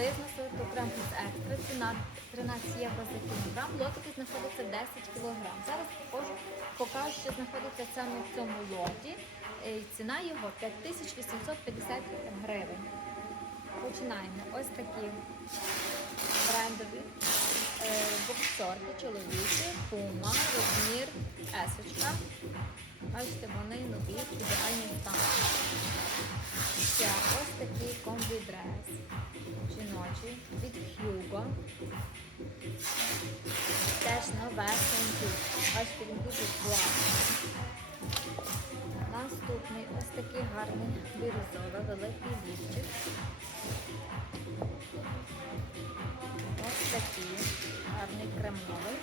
Білизна грам плюс Екстра, ціна 13 євро за кілограм. Лотики знаходиться 10 кілограм. Зараз покажу, покажу, що знаходиться саме в цьому лоті. Е, Ціна його 5850 гривень. Починаємо. Ось такі брендові боксерки чоловічі, пума, розмір есочка. Бачите, вони нові, ідеальні стан. Ще ось такий комбі-дрес жіночий від Hugo. Теж новесенький. Бачите, він дуже класний. Наступний ось такий гарний бірюзовий великий лівчик. Ось такий гарний кремовий.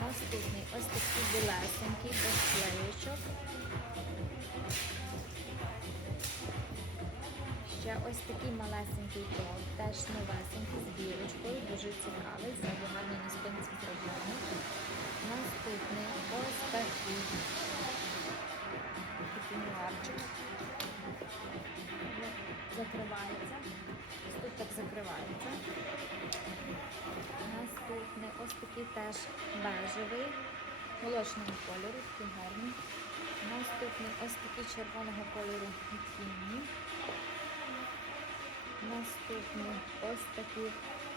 Наступний ось такий білесенький, без клеючок. Ще ось такий малесенький топ, теж новесенький з бірочкою, дуже цікавий, з гарний на спинці зроблений. Наступний ось такий пенюарчик. Закривається. Ось тут так закривається. Наступний ось такий теж бежевий, молочного кольору, такий гарний. Наступний ось такий червоного кольору бікіні. Наступний ось такі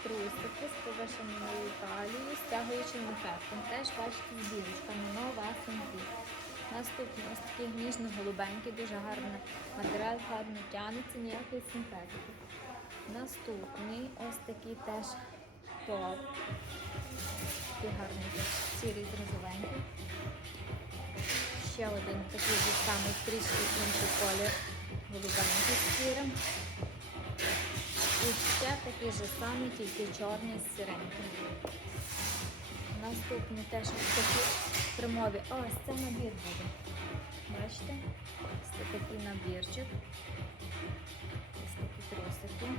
трусики з повишеною талією, стягуючим ефектом. Теж бачите з білочками, новесенькі. Наступний ось такий ніжно-голубенький, дуже гарний матеріал, гарно тягнеться, ніякої синтетики. Наступний ось такий теж топ. Такий гарний сірий розовенький. Ще один такий же самий трішки інший колір, голубенький з сірим. І ще такий же самий, тільки чорний з сиреньким. Наступний теж такі примові. Ось це набір буде. Бачите? Ось такий набірчик. Ось такі тросики.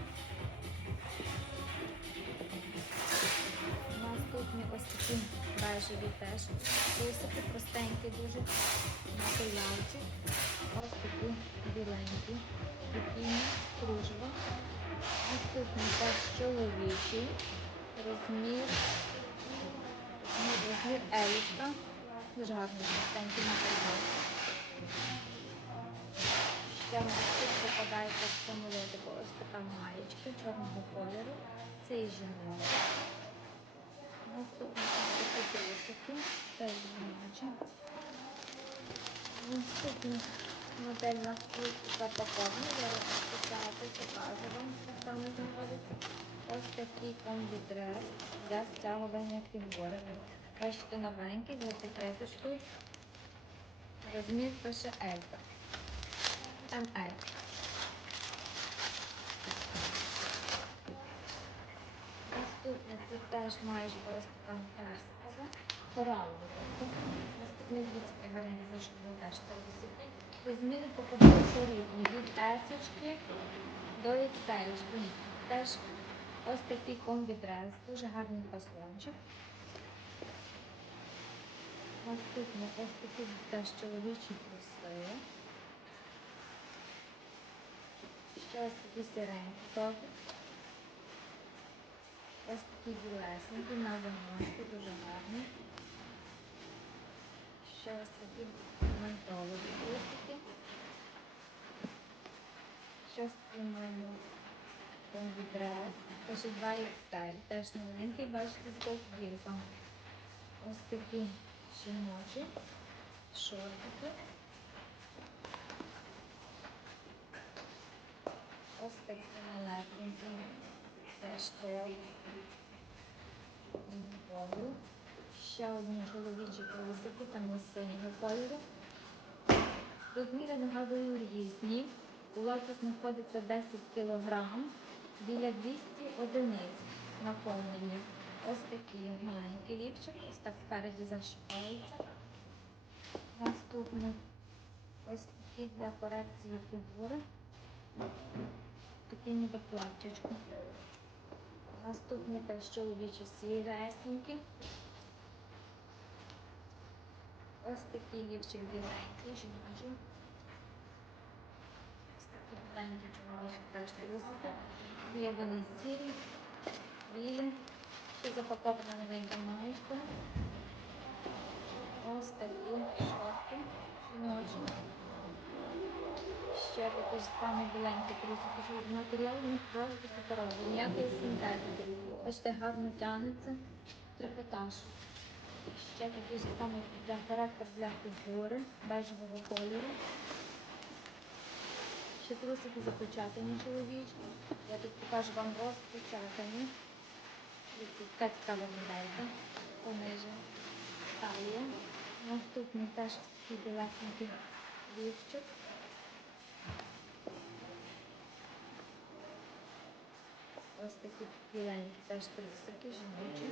Наступні ось такі бежеві теж трусики, простенькі дуже. Матеріалчик. Ось такі біленькі. Такі кружево. Наступний теж чоловічий. Розмір. Розмір, еліска. Дуже гарний простенький матеріал. В тут попадається в лотику ось така маєчка чорного кольору. Це і жіноча. Наступні такі. Теж жіночі. Наступна модель у нас тут запакована. Зараз спочатку покажу вам, що там знаходиться. Ось такий комбі-дрес для стягування фігури. Бачите, новенький, з етикеточкою. Розмір пише Елька. МЛ. Наступне це теж майже ось така персикова. Коралова. Наступний дивіться, гарний вийшов на теж так високий. Розміри попадаються різні. Від есочки до ікселечки. Теж ось такий комбі-дрес. Дуже гарний фасончик. Наступне ось такі теж чоловічі труси. Ще ось такі сиренькі токи. Ось такі білесенькі на замочку, дуже гарні. Ще ось такі мантолові трусики. Ще ось такі маємо комбідрес. Теж 2 XL. Теж новенький, бачите, з голквілком. Ось такі жіночі шортики. Ось такі малесенькі. Теж топ. Добре. Ще одні чоловічі колосики, там із синього кольору. Розміри нагадую різні. У лоту знаходиться 10 кг, біля 200 одиниць наповнені. Ось такий маленький ліпчик, ось так спереді зашивається. Наступний ось такий для корекції фігури. Такий ніби платтячко. Наступний теж чоловічі сіресенькі. Ось такий лівчик біленький, жіночий. Ось такий біленький бачите теж. Вони сірі, білі. Ще запакована новенька маєчка. Ось такі шорти жіночі. Ще такі ж самі біленькі матеріал них просто суперовий. Ніякої синтетики. Бачите, гарно тягнеться. Трикотаж. Ще такий самий характер для фігури, бежевого кольору. Ще трусики запечатані чоловічі. Я тут покажу вам розпечатані. Така цікава моделька. Пониже. Талія. Наступний теж такий білесенький лівчик. Ось такі біленькі теж трусики жіночі.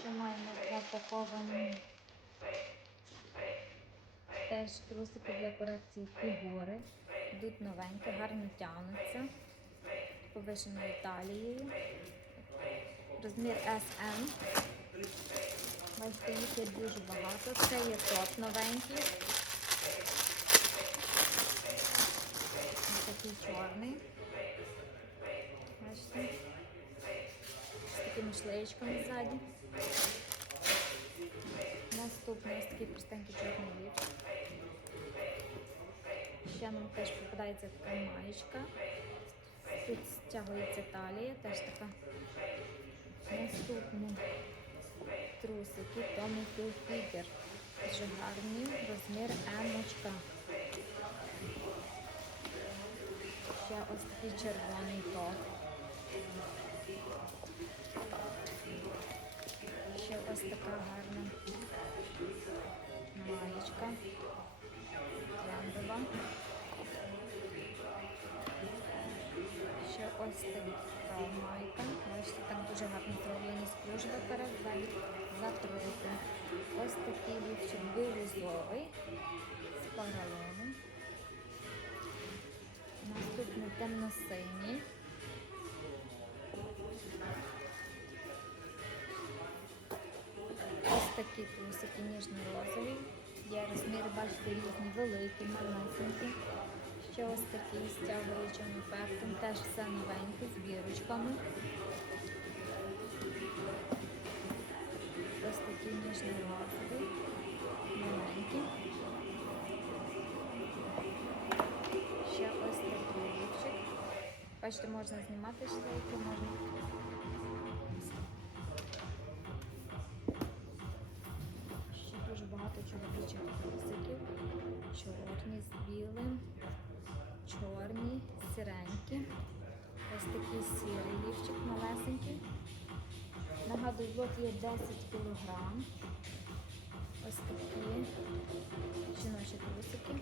Що маємо запаковані теж трусики для корекції фігури. Йдуть новенькі, гарно тягнуться. Повишеною талією. Розмір SM. Бачите, їх є дуже багато. Це є топ новенький. Такий чорний. Бачите? З такими шлеєчками ззаді. Наступний ось такий простенький чорний ліфт. Ще нам теж попадається така маєчка. Тут стягується талія, теж така. Наступні трусики Tommy Hilfiger. Дуже гарні, розмір М. Ще ось такий червоний топ. Ще ось така гарна маєчка. Трендова. Ось така майка. Бачите, там дуже гарно зроблені спружини перед ззаді закрити. Ось такий лівчик бірюзовий з паралоном. Наступний темно-синій. Ось такі трусики ніжно-розові. Є розміри, бачите, різні, великі, малесенькі. Ще ось такий з стягуючим ефектом. Теж все новеньке, з бірочками. Ось такий ніжно-розовий, маленький. Ще ось такий ліпчик. Бачите, можна знімати шлейки, можна. Ось такий сірий лівчик малесенький. Нагадую, лот є 10 кг. Ось такі жіночі трусики.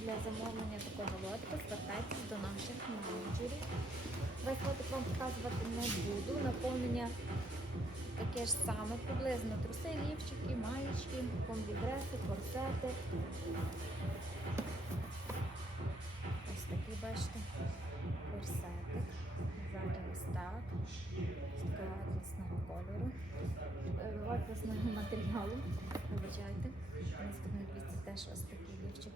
Для замовлення такого лотика звертайтесь до наших менеджерів. Весь лотик вам показувати не буду. Наповнення таке ж саме, приблизно труси, лівчики, маєчки, комбідреси, корсети. Ось такий, бачите, корсетик. Ззаді ось так. З такого кольору. Е, Атласного матеріалу. Вибачайте. Наступний дивіться теж ось такий лівчик.